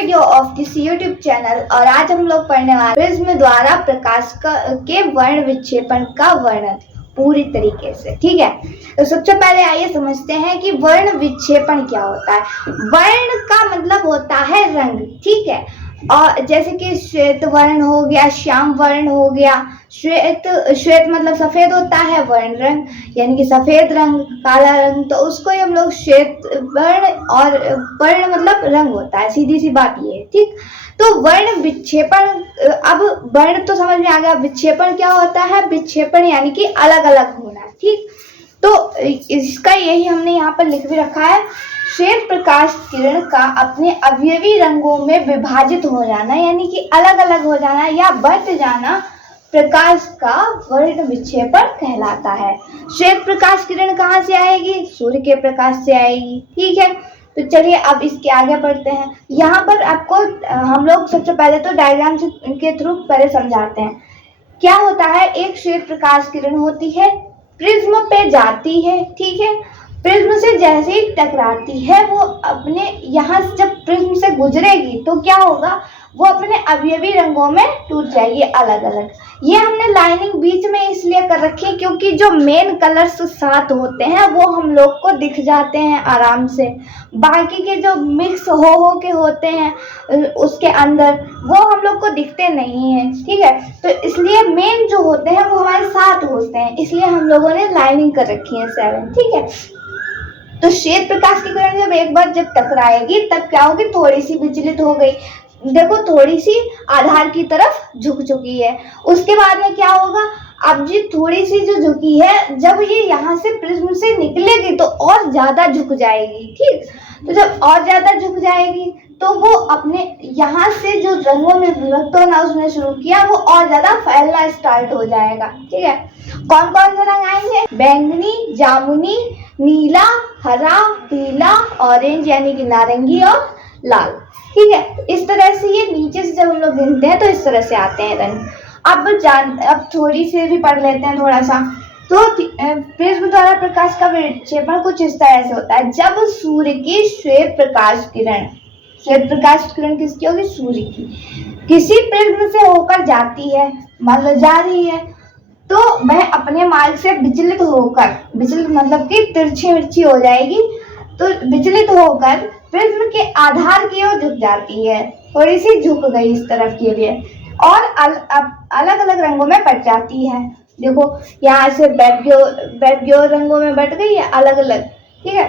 Video of this YouTube channel और आज हम लोग पढ़ने वाले प्रिज्म द्वारा प्रकाश के वर्ण विक्षेपण का वर्णन पूरी तरीके से। ठीक है, तो सबसे पहले आइए समझते हैं कि वर्ण विक्षेपण क्या होता है। वर्ण का मतलब होता है रंग। ठीक है, और जैसे कि श्वेत वर्ण हो गया, श्याम वर्ण हो गया। श्वेत मतलब सफेद होता है, वर्ण रंग यानी कि सफेद रंग, काला रंग, तो उसको ही हम लोग श्वेत वर्ण, और वर्ण मतलब रंग होता है, सीधी सी बात ये है। ठीक, तो वर्ण विक्षेपण, अब वर्ण तो समझ में आ गया, विक्षेपण क्या होता है? विक्षेपण यानी कि अलग अलग होना। ठीक, तो इसका यही हमने यहाँ पर लिख भी रखा है, श्वेत प्रकाश किरण का अपने अवयवी रंगों में विभाजित हो जाना यानी कि अलग अलग हो जाना या बंट जाना प्रकाश का वर्ण विक्षेपण कहलाता है। श्वेत प्रकाश किरण कहाँ से आएगी? सूर्य के प्रकाश से आएगी। ठीक है, तो चलिए अब इसके आगे बढ़ते हैं। यहाँ पर आपको हम लोग सबसे पहले तो डायग्राम के थ्रू पहले समझाते हैं क्या होता है। एक श्वेत प्रकाश किरण होती है, प्रिज्म पे जाती है। ठीक है, प्रिज्म से जैसे ही टकराती है वो अपने यहाँ से जब प्रिज्म से गुजरेगी तो क्या होगा, वो अपने अवयवी रंगों में टूट जाएगी अलग अलग। ये हमने लाइनिंग बीच में इसलिए कर रखी है क्योंकि जो मेन कलर्स साथ होते हैं वो हम लोग को दिख जाते हैं आराम से, बाकी के जो मिक्स हो के होते हैं उसके अंदर वो हम लोग को दिखते नहीं है। ठीक है, तो इसलिए मेन जो होते हैं वो हमारे साथ होते हैं, इसलिए हम लोगों ने लाइनिंग कर रखी है 7। ठीक है, तो श्वेत प्रकाश की किरण जब एक बार जब टकराएगी तब क्या होगी, थोड़ी सी विचलित हो गई, देखो थोड़ी सी आधार की तरफ झुक चुकी है। उसके बाद में क्या होगा, अब जी थोड़ी सी जो झुकी है, जब ये यहाँ से प्रिज्म से निकलेगी तो और ज्यादा झुक जाएगी। ठीक, तो जब और ज्यादा झुक जाएगी तो वो अपने यहाँ से जो रंगों में विभक्त होना उसने शुरू किया वो और ज्यादा फैलना स्टार्ट हो जाएगा। ठीक है, कौन कौन से रंग आएंगे? बैंगनी, जामुनी, नीला, हरा, पीला, ऑरेंज यानी कि नारंगी और लाल। ठीक है, इस तरह से ये नीचे से जब हम लोग गिनते हैं तो इस तरह से आते हैं रंग। अब थोड़ी सी भी पढ़ लेते हैं थोड़ा सा। तो प्रिज्म द्वारा प्रकाश का विक्षेपण कुछ इस तरह से होता है। जब सूर्य की श्वेत प्रकाश किरण किसकी होगी? सूर्य की, किसी प्रिज्म से होकर जाती है, मान लो जा रही है, तो वह अपने मार्ग से विचलित मतलब कि तिरछी मिर्ची हो जाएगी, तो विचलित होकर प्रिज्म के आधार की ओर झुक जाती है, थोड़ी सी झुक गई इस तरफ के लिए, और अलग अलग रंगों में बट जाती है। देखो यहाँ से बैडग्योर रंगों में बट गई है अलग अलग। ठीक है,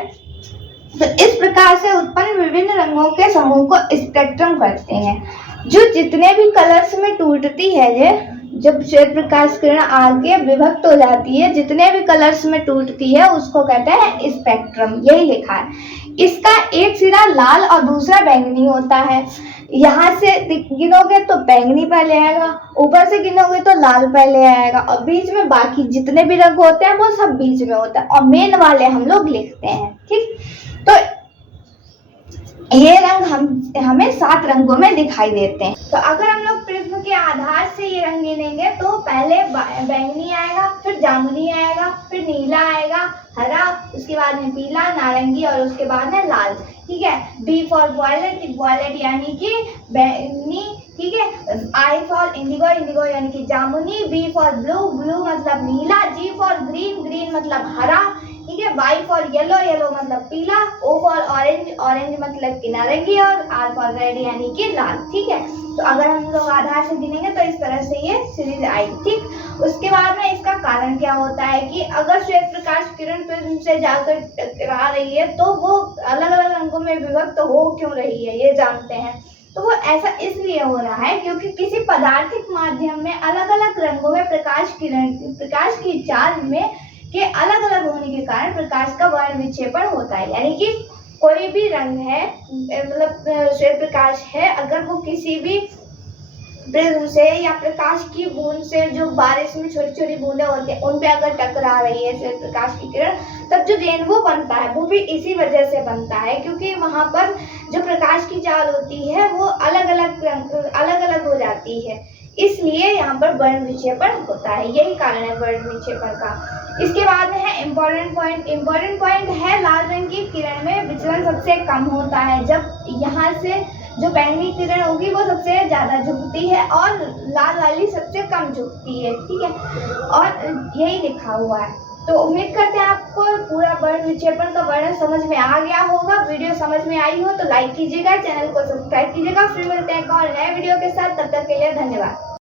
तो इस प्रकार से उत्पन्न विभिन्न रंगों के समूह को स्पेक्ट्रम कहते हैं। जो जितने भी कलर्स में टूटती है, जब श्वेत प्रकाश किरण आगे विभक्त हो जाती है, जितने भी कलर्स में टूटती है उसको कहते हैं स्पेक्ट्रम। यही लिखा है। इसका एक सिरा लाल और दूसरा बैंगनी होता है। यहाँ से गिनोगे तो बैंगनी पहले आएगा, ऊपर से गिनोगे तो लाल पहले आएगा, और बीच में बाकी जितने भी रंग होते हैं वो सब बीच में होता है, और मेन वाले हम लोग लिखते हैं। ठीक, तो ये रंग हमें 7 रंगों में दिखाई देते हैं। तो अगर हम लोग प्रिज्म के आधार से ये रंग गिनेंगे तो पहले बैंगनी आएगा, फिर जामुनी आएगा, फिर नीला आएगा, हरा, उसके बाद में पीला, नारंगी और उसके बाद में लाल। ठीक है, बी फॉर वॉयलेट यानी कि बैंगनी। ठीक है, आई फॉर इंडिगो यानी कि जामुनी, बी फॉर ब्लू मतलब नीला, जी फॉर ग्रीन मतलब हरा। ठीक है, वाई फॉर येलो मतलब पीला, ओ फॉर ऑरेंज मतलब कि नारंगी, और आर फॉर रेड यानी कि लाल। ठीक है, तो अगर हम लोग आधार से गिनेंगे तो इस तरह से ये सीरीज आएगी। ठीक, उसके बाद में इसका कारण क्या होता है कि अगर श्वेत प्रकाश किरण प्रिज्म से जाकर टकरा रही है तो वो अलग अलग रंगों में विभक्त हो क्यों रही है ये जानते हैं। तो वो ऐसा इसलिए हो रहा है क्योंकि किसी पदार्थिक माध्यम में अलग अलग रंगों में प्रकाश की चार्ज में के अलग अलग होने के कारण प्रकाश का वर्ण विक्षेपण होता है। यानी कि कोई भी रंग है, मतलब श्वेत प्रकाश है, अगर वो किसी भी प्रिज्म से या प्रकाश की बूंद से, जो बारिश में छोटी छोटी बूंदें होती हैं उन पे अगर टकरा रही है श्वेत प्रकाश की किरण, तब जो रेनबो बनता है वो भी इसी वजह से बनता है क्योंकि वहां पर जो प्रकाश की चाल होती है वो अलग अलग हो जाती है, इसलिए यहाँ पर वर्ण विक्षेपण होता है। यही कारण है वर्ण विक्षेपण का। इसके बाद में है इम्पोर्टेंट पॉइंट है लाल रंग की किरण में विचलन सबसे कम होता है। जब यहाँ से जो बैंगनी किरण होगी वो सबसे ज़्यादा झुकती है और लाल वाली सबसे कम झुकती है, ठीक है। और यही लिखा हुआ है। तो उम्मीद करते हैं आपको पूरा वर्ण विक्षेपण का वर्णन समझ में आ गया होगा। वीडियो समझ में आई हो तो लाइक कीजिएगा, चैनल को सब्सक्राइब कीजिएगा। फिर मिलते हैं एक और नए वीडियो के साथ, तब तक के लिए धन्यवाद।